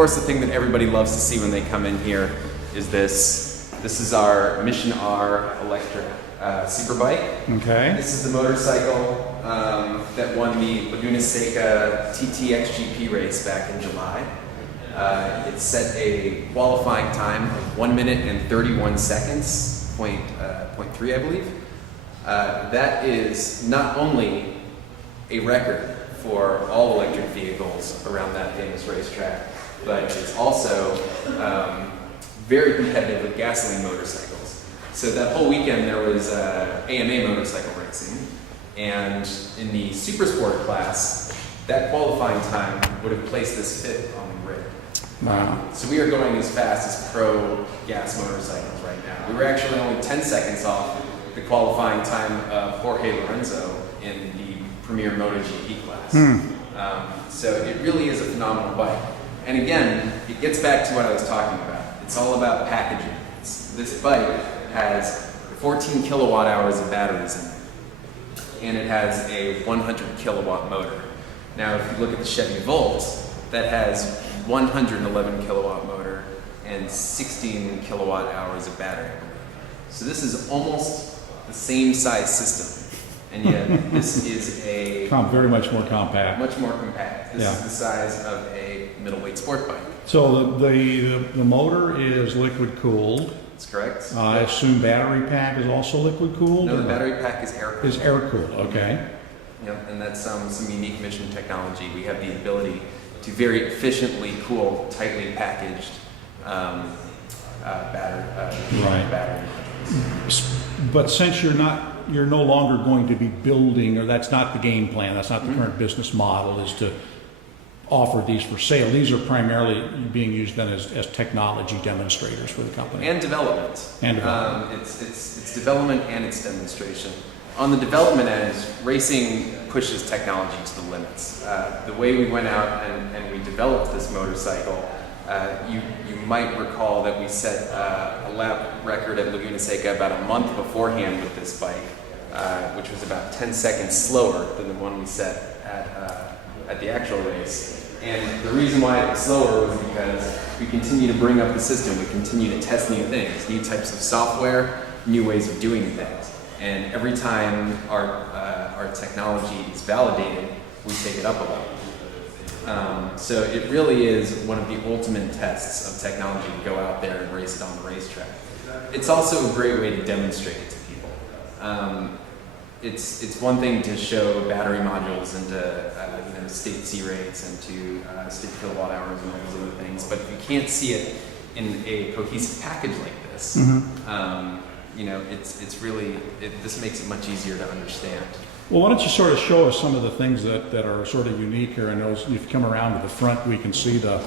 course, the thing that everybody loves to see when they come in here is this. This is our Mission R electric superbike. Okay. This is the motorcycle that won the Laguna Seca TTXGP race back in July. It set a qualifying time of 1 minute and 31 seconds, point 3, I believe. That is not only a record for all electric vehicles around that famous racetrack, but it's also very competitive with gasoline motorcycles. So that whole weekend there was AMA motorcycle racing, and in the super sport class, that qualifying time would have placed this fifth on the grid. Wow. So we are going as fast as pro gas motorcycles right now. We were actually only 10 seconds off the qualifying time of Jorge Lorenzo in the Premier MotoGP class. So it really is a phenomenal bike. And again, it gets back to what I was talking about. It's all about packaging. This bike has 14 kilowatt hours of batteries in it, and it has a 100 kilowatt motor. Now, if you look at the Chevy Volt, that has 111 kilowatt motor and 16 kilowatt hours of battery. So this is almost the same size system, and yet this is a Very much more compact. much more compact. This is the size of a middleweight sport bike. So the motor is liquid cooled. That's correct. I assume battery pack is also liquid cooled? No, the battery pack is air cooled. Is air cooled, okay. Yep, and that's some unique Mission technology. We have the ability to very efficiently cool tightly packaged battery modules. But since you're no longer going to be building, or that's not the game plan, that's not the current business model, is to offer these for sale. These are primarily being used then as technology demonstrators for the company. And development. It's development and it's demonstration. On the development end, racing pushes technology to the limits. The way we went out and we developed this motorcycle, you might recall that we set a lap record at Laguna Seca about a month beforehand with this bike, which was about 10 seconds slower than the one we set at the actual race. And the reason why it was slower was because we continue to bring up the system, we continue to test new things, new types of software, new ways of doing things. And every time our technology is validated, we take it up a level. So it really is one of the ultimate tests of technology to go out there and race it on the racetrack. It's also a great way to demonstrate it to people. It's one thing to show battery modules into state C rates and to state kilowatt hours and all those other things, but if you can't see it in a cohesive package like this, it's really this makes it much easier to understand. Well, why don't you sort of show us some of the things that are sort of unique here? I know if you come around to the front, we can see the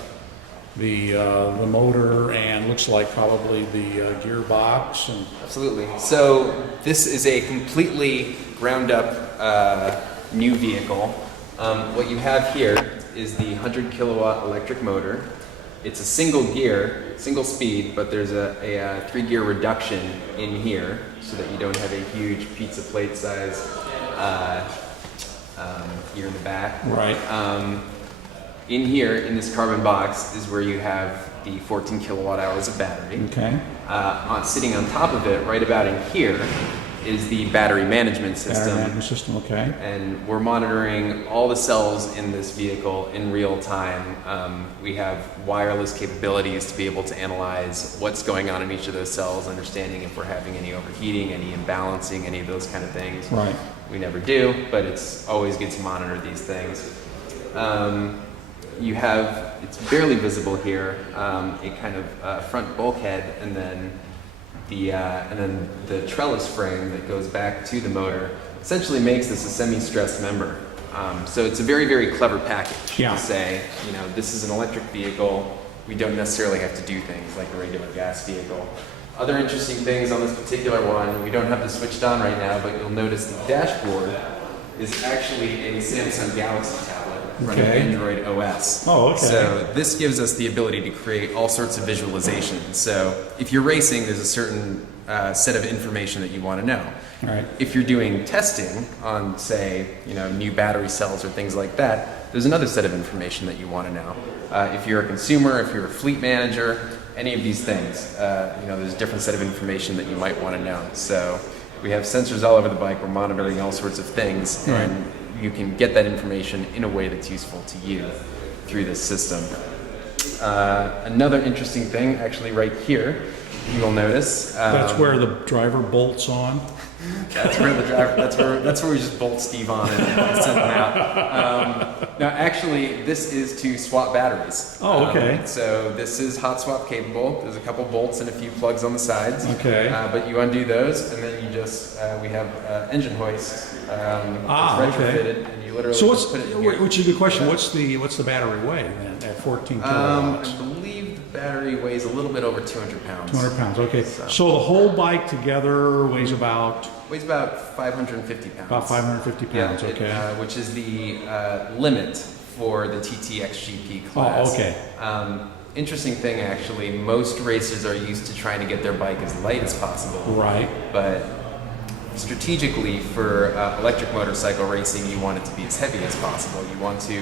motor and looks like probably the gearbox. And absolutely. So this is a completely ground up new vehicle. What you have here is the 100 kilowatt electric motor. It's a single gear, single speed, but there's a 3-gear reduction in here so that you don't have a huge pizza plate size here in the back. Right. In here, in this carbon box, is where you have the 14 kilowatt hours of battery. Okay. Sitting on top of it, right about in here, is the battery management system. Battery management system, okay. And we're monitoring all the cells in this vehicle in real time. We have wireless capabilities to be able to analyze what's going on in each of those cells, understanding if we're having any overheating, any imbalancing, any of those kind of things. Right. We never do, but it's always good to monitor these things. It's barely visible here, a kind of front bulkhead, and then the trellis frame that goes back to the motor essentially makes this a semi-stressed member. So it's a very, very clever package to say, this is an electric vehicle. We don't necessarily have to do things like a regular gas vehicle. Other interesting things on this particular one, we don't have this switched on right now, but you'll notice the dashboard is actually a Samsung Galaxy tablet running Android OS. Oh, okay. So this gives us the ability to create all sorts of visualizations. So if you're racing, there's a certain set of information that you want to know. Right. If you're doing testing on, say, new battery cells or things like that, there's another set of information that you want to know. If you're a consumer, if you're a fleet manager, any of these things, there's a different set of information that you might want to know. So we have sensors all over the bike. We're monitoring all sorts of things, Right. and you can get that information in a way that's useful to you through this system. Another interesting thing, actually right here, you'll notice. That's where the driver bolts on. That's where the driver. That's where we just bolt Steve on and send him out. Now, actually, this is to swap batteries. Oh, okay. So this is hot swap capable. There's a couple bolts and a few plugs on the sides. Okay. But you undo those, and then you just we have engine hoist that's retrofitted, okay. and you literally So just put it in here. which is a good question. What's the battery weigh then at 14 kilowatts? I believe the battery weighs a little bit over 200 pounds. 200 pounds. Okay. So the whole bike together weighs about Weighs about 550 pounds. About 550 pounds, okay. Which is the limit for the TTXGP class. Oh, okay. Interesting thing, actually, most racers are used to trying to get their bike as light as possible. Right. But strategically, for electric motorcycle racing, you want it to be as heavy as possible. You want to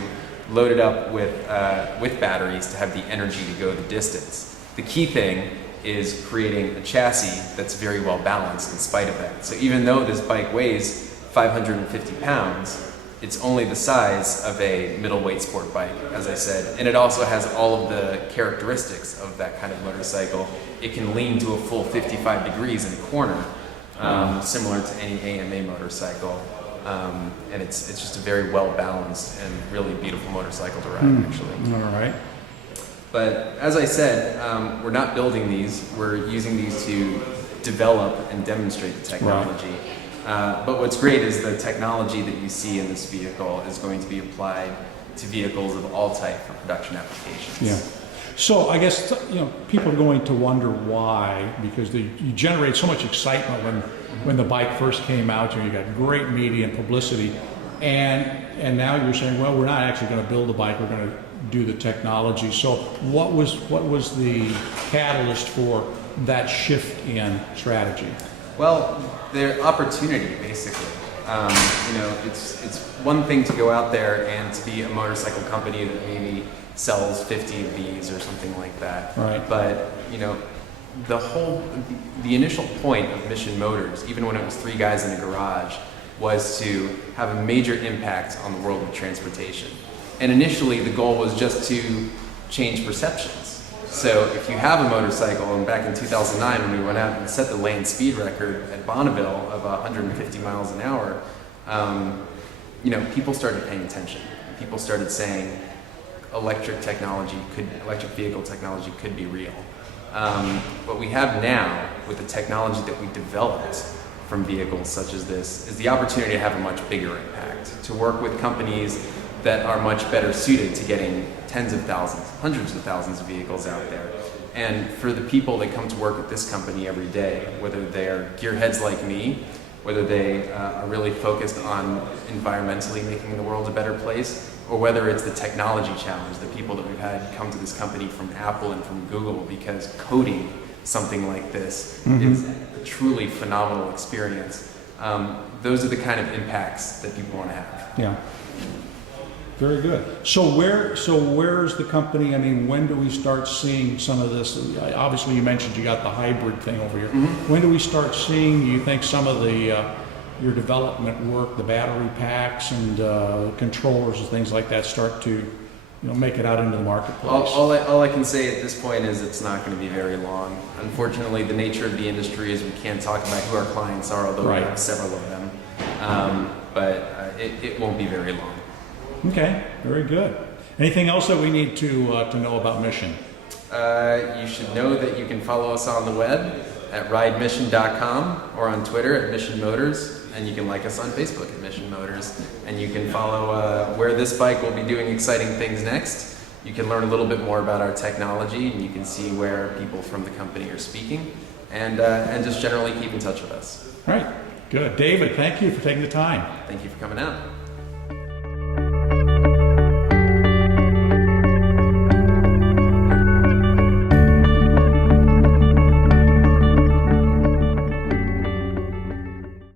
load it up with batteries to have the energy to go the distance. The key thing is creating a chassis that's very well balanced in spite of that. So even though this bike weighs 550 pounds, it's only the size of a middleweight sport bike, as I said, and it also has all of the characteristics of that kind of motorcycle. It can lean to a full 55 degrees in a corner, similar to any AMA motorcycle, and it's just a very well balanced and really beautiful motorcycle to ride, actually. All right. But as I said, we're not building these. We're using these to develop and demonstrate the technology. But what's great is the technology that you see in this vehicle is going to be applied to vehicles of all type for production applications. Yeah. So I guess people are going to wonder why, because you generate so much excitement when the bike first came out. You got great media and publicity, and now you're saying, well, we're not actually going to build a bike. We're going to do the technology. So what was the catalyst for that shift in strategy? Well, the opportunity, basically. It's one thing to go out there and to be a motorcycle company that maybe sells 50 of these or something like that. Right. But the initial point of Mission Motors, even when it was 3 guys in a garage, was to have a major impact on the world of transportation. And initially, the goal was just to change perceptions. So if you have a motorcycle, and back in 2009 when we went out and set the land speed record at Bonneville of 150 miles an hour, people started paying attention. People started saying electric vehicle technology could be real. What we have now with the technology that we developed from vehicles such as this is the opportunity to have a much bigger impact, to work with companies that are much better suited to getting tens of thousands, hundreds of thousands of vehicles out there. And for the people that come to work with this company every day, whether they're gearheads like me, whether they are really focused on environmentally making the world a better place, or whether it's the technology challenge, the people that we've had come to this company from Apple and from Google, because coding something like this is a truly phenomenal experience. Those are the kind of impacts that people want to have. Yeah. Very good. So where's the company? I mean, when do we start seeing some of this? Obviously, you mentioned you got the hybrid thing over here. When do we start seeing, do you think, some of the your development work, the battery packs and controllers and things like that start to make it out into the marketplace? All I can say at this point is it's not going to be very long. Unfortunately, the nature of the industry is we can't talk about who our clients are, although we have several of them. But it won't be very long. Okay, very good. Anything else that we need to know about Mission? You should know that you can follow us on the web at ridemission.com or on Twitter at Mission Motors, and you can like us on Facebook at Mission Motors, and you can follow where this bike will be doing exciting things next. You can learn a little bit more about our technology, and you can see where people from the company are speaking, and just generally keep in touch with us. All right, good. David, thank you for taking the time. Thank you for coming out.